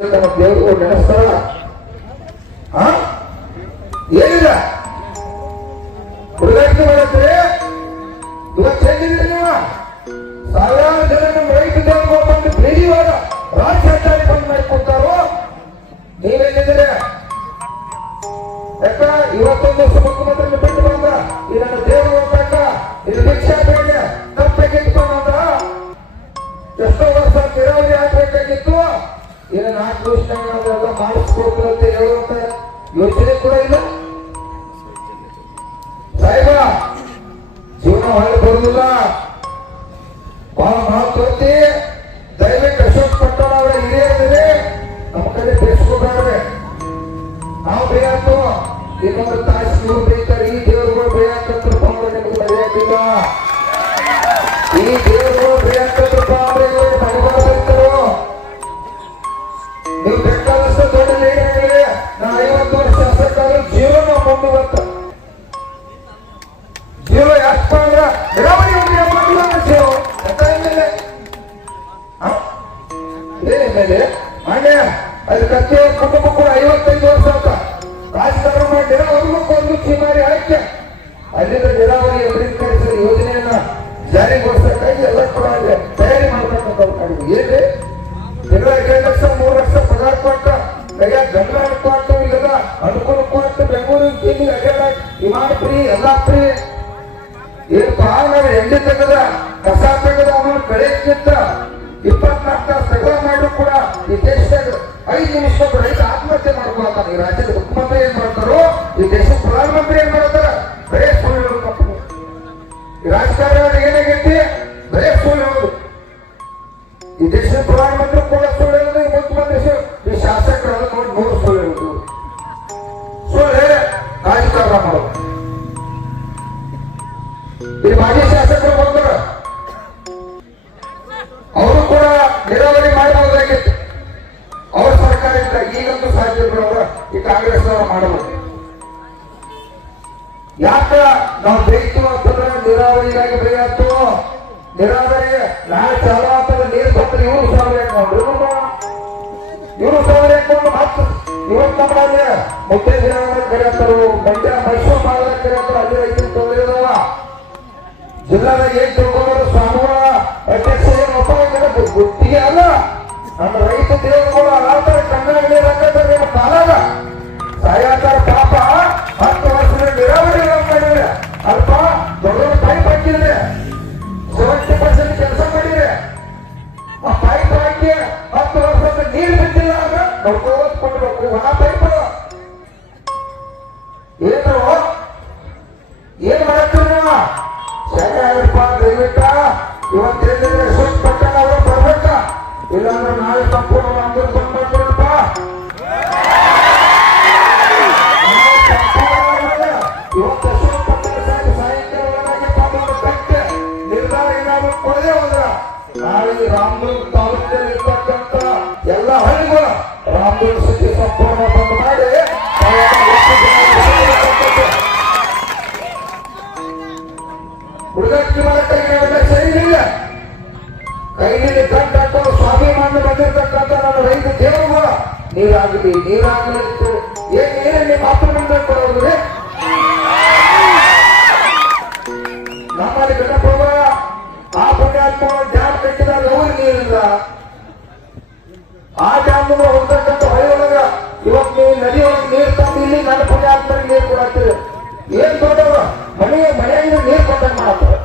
ದೇವರು ನೆನೆಸ್ತಾರ ಏನಿಲ್ಲ ಹುಡುಗಾಟಿಕೆ ಮಾಡತ್ತೀರಿ. ಇವತ್ತು ಹೇಗಿದ್ದೀರಿ ನೀವು? ಸಾವಿರಾರು ಜನ ನಮ್ಮ ರೈತ ದೇವರು ಬಂದು ಬೀದಿವಾಗ ರಾಜ್ಯ ಹೆದ್ದಾರಿ ಬಂದ್ ಮಾಡಿ ಕೊಡ್ತಾರೋ ನೀವೇನಿದ್ದೀರಿ? ಯಾಕ ಇವತ್ತೊಂದು ಮುಖ್ಯಮಂತ್ರಿ ಬಿಟ್ಟು ಬಂದ ಈ ನನ್ನ ದೇವರು ಹೋಗ್ಬೇಕ ಇದು ಭಿಕ್ಷಾ ಬೇಡ ತಪ್ಪಾಗಿತ್ತು ಅಂದ್ರ ಎಷ್ಟೋ ವರ್ಷ ನೀರಾವರಿ ಆಗ್ಬೇಕಾಗಿತ್ತು. ಈಗ 4 ವರ್ಷ ಮಾಡಿಸ್ಕೊಡ್ತು ಅಂತ ಹೇಳುವಂತ ಯೋಚನೆ ಕೂಡ ಇಲ್ಲ. ಸಾಹೇಬ ಜೀವನ ಹೊಳೆ ಬರುದಿಲ್ಲ. ಬಹಳ ಮಹತ್ವತಿ ದಯವಿಟ್ಟು ಅಶೋಕ್ ಪಟ್ಟಣ ಅವರ ಹಿರಿಯರಿದ್ರೆ ನಮ್ಮ ಕಡೆ ಬೇಯಿಸ್ಕೊಡ್ರೆ ನಾವು ಬೇಯಾತು ಇನ್ನೊಂದು ತಾಸು ನೀವು ಬೇಯ್ತಾರೆ. ಈ ದೇವರುಗಳು ಬೇಯಾಕಂತ್ರ ನಿಮ್ಗೆ ಮರ್ಯಾದಿಲ್ಲ. ಈ ದೇವರುಗಳು ಬೇಯಾಕಂತ್ರ ಮರಿಬಾರ್ದಿರ್ತರು. ನೀವು ಬೇಕಾದಷ್ಟು ದೊಡ್ಡ ಲೀಡರ್ ನಾ 50 ವರ್ಷ ಶಾಸಕರು ಜೀವನ ಮುಂದುವತ್ತ ಜೀವ ಯಾಕಪ್ಪ ಅಂದ್ರ ನೀರಾವರಿ ಮೇಲೆ ಮಾನ್ಯ ಅದು ಕತ್ತೆ ಕುಟುಂಬ ಕೂಡ 55 ವರ್ಷ ಅಂತ ರಾಜಕಾರಣ ಮಾಡಿ ನೀರಾವರಿಗೂ ಒಂದು ಚೀಮಾರಿ ಹಾಕಿ ಅಲ್ಲಿಂದ ನೀರಾವರಿ ಅಭಿವೃದ್ಧಿ ಯೋಜನೆಯನ್ನ ಜಾರಿಗೊಳಿಸಕ್ಕಾಗಿ ಎಲ್ಲ ಕೂಡ ತಯಾರಿ ಮಾಡ್ಬೇಕಂತ ಏನ್ರಿ ತಿಂಗಳ 2 ಲಕ್ಷ 3 ಲಕ್ಷ ಪಗಾರ ಕೊಟ್ಟ ಕೈಯ ಗಂಡ ಕೊಟ್ಟು ಇಲ್ಲದ ಅನುಕೂಲ ಕೊಟ್ಟು ಬೆಂಗಳೂರು ತಿಂಡಿ ಅಡ್ಡಾಡ ವಿಮಾನ ಫ್ರೀ ಎಲ್ಲ ಫ್ರೀ ಏನು ಭಾಳ ನಾವು ಎಣ್ಣೆ ತೆಗದ ಕಸ ತೆಗದ ಅವನು ಬೆಳೆಯಕ್ಕಿಂತ 24 ತಾಸು ಸಗಲ ಮಾಡಿದ್ರು ಕೂಡ ಈ ದೇಶದಾಗ 5 ನಿಮಿಷ ರೈತ ಆತ್ಮಹತ್ಯೆ ಮಾಡ್ಕೊಳ್ತಾನೆ. ಈ ರಾಜ್ಯದ ಮುಖ್ಯಮಂತ್ರಿ ಏನ್ ಮಾಡ್ತಾರೋ ಈ ದೇಶದ ಪ್ರಧಾನಮಂತ್ರಿ ಏನ್ ಮಾಡ್ತಾರ ಬರೇ ಸುಳ್ಳು ಹೇಳೋದು. ಈ ರಾಜಕಾರಣ ಏನಾಗೈತಿ ಬರೇ ಸುಳ್ಳು ಹೇಳೋದು. ಈ ದೇಶದ ಪ್ರಧಾನಮಂತ್ರಿ ಕೂಡ ಸುಳ್ಳು ಹೇಳೋದು, ಈ ಮುಖ್ಯಮಂತ್ರಿ ಈ ಶಾಸಕರು ನೋಡಿ 100 ಸುಳ್ಳು ಹೇಳೋದು. ಸುಳ್ಳು ಹೇಳಿ ರಾಜಕಾರಣ ಮಾಡೋದು. ಈ ಮಾಜಿ ಶಾಸಕರು ಬಂದ್ರ ಅವರು ಕೂಡ ನೀರಾವರಿ ಮಾಡಬಹುದಾಗಿತ್ತು. ಅವ್ರ ಸರ್ಕಾರ ಇದ್ದ ಈಗಂತೂ ಸಾಧ್ಯ ಈ ಕಾಂಗ್ರೆಸ್ ಮಾಡಬಹುದು. ಯಾಕ ನಾವು ಬೇಯ್ತು ಅಂತಂದ್ರೆ ನೀರಾವರಿಗಾಗಿ ಬೇಯಾತು. ನೀರಾವರಿ ನಾಳೆ ಚಾಲ ಆಗ್ತದೆ ನೀರು ಬಂದ್ರೆ ಇವರು ಸಾವಿರ ಹಾಕೊಂಡ್ರು ಇವರು ಸಾವಿರ ಹಾಕೊಂಡು ಮತ್ತೆ ಇವತ್ತು ನಮ್ಮಲ್ಲಿ ಮುದ್ದೆ ನೀರಾವರಿ ಕರೆಯತ್ತರು ಮಂಡ್ಯ ಮೈಸೂರು ಭಾಗದಾಗ ಕರೆಯತ್ತರು ಅಲ್ಲಿ ರೈತರು ತೊಂದರೆ ಇದಾವ. ಜಿಲ್ಲಾದಾಗ ಏನ್ ತಿಳ್ಕೊಂಡ್ರು ಸ್ವಾಮಿಗಳ ಅಧ್ಯಕ್ಷ ಏನು ಒಪ್ಪ ಗುತ್ತಿಗೆ ಅಲ್ಲ. ನಮ್ಮ ರೈತ ದೇವರುಗಳು ಆಳ್ತಾರ ಕನ್ನಡ ನೀರಾಕತ್ತಾರೆ ಕಾಲಾಗ ಸಾಯಾಕಾರ ಪಾಪ 10 ವರ್ಷದ ನೀರಾವರಿ ಮಾಡಿದ್ರೆ ಅಲ್ಪ ದೊಡ್ಡ ಪೈಪ್ ಹಾಕಿದ್ರೆ 70% ಕೆಲಸ ಮಾಡಿದ್ರೆ ಆ ಪೈಪ್ ಹಾಕಿ 10 ವರ್ಷದ ನೀರು ಬಿಟ್ಟಿಲ್ಲ ಅಂದ್ರೆ ನೋಡ್ಕೋದ್ ಕೊಡ್ಬೇಕು. ಒಣ ಪೈಪ್ ಏನ್ ಮಾಡತ್ತೀರಿ ನೀವು? ಶೇಖರಪ್ಪ ದಯವಿಟ್ಟ ಇವತ್ತೇನಿದ್ರೆ ಸುತ್ತ ಪಟ್ಟಣ ಅವರು ಬರ್ಬೇಕ. ಇಲ್ಲಾಂದ್ರೆ ನಾಳೆ ಸಂಪೂರ್ಣ ನಮ್ದು ಬಂದ್ ಮಾಡ್ಕೊಳಪ್ಪ. ಇವತ್ತು ಸುತ್ತ ಪಟ್ಟಣ ಸಾಯಂಕಾಲ ಕಟ್ಟೆ ನಿರ್ಧಾರ ಏನಾದ್ರು ಕೊಡದೆ ಹೋದ್ರ ನಾಳೆ ರಾಮದುರ್ಗ ತಾಲೂಕಿನಲ್ಲಿ ಇರ್ತಕ್ಕಂಥ ಎಲ್ಲ ಹಳ್ಳಿಗಳು ರಾಮದುರ್ಗ ಸಿಟಿ ಸಂಪೂರ್ಣ ಬಂದ್ ಮಾಡಿ ಹುಡುಗಾಟಿಕೆ ಮಾಡಕ್ಕಾಗಿ ಸರಿ ಇಲ್ಲ. ಕೈಯಲ್ಲಿ ಕಂಡು ಹಾಕೊಂಡು ಸ್ವಾಭಿಮಾನ ಬಂದಿರ್ತಕ್ಕಂಥ ನಮ್ಮ ರೈತ ದೇವರುಗಳ ನೀರಾಗಲಿ ಏನೇನು ನಿಮ್ಮ ಆತ್ಮನಿಂದ ಕೊಡೋದ್ರೆ ನಮ್ಮಲ್ಲಿ ಗಣಪವ ಆ ಪುಣ್ಯಾತ್ಮ ಡ್ಯಾಮ್ ಕಟ್ಟಿದಾಗ ಅವ್ರಿಗೆ ನೀರಿಲ್ಲ. ಆ ಡ್ಯಾಮ್ ಹೋಗ್ತಕ್ಕಂಥ ಹೊಳೆಯೊಳಗ ಇವತ್ತು ನೀವು ನದಿಯೊಳಗೆ ನೀರು ತಂದು ಇಲ್ಲಿ ನನ್ನ ಪುಣ್ಯಾತ್ಮರಿಗೆ ನೀರು ಕೊಡಾಕ್ತೀರಿ. ಏನ್ ದೊಡ್ಡವರು ಮನೆಯಾಗ ನೀರು ಕೊಟ್ಟಂಗೆ ಮಾಡ್ತಾರೆ.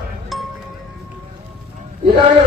ಈಗಾಗಲೇ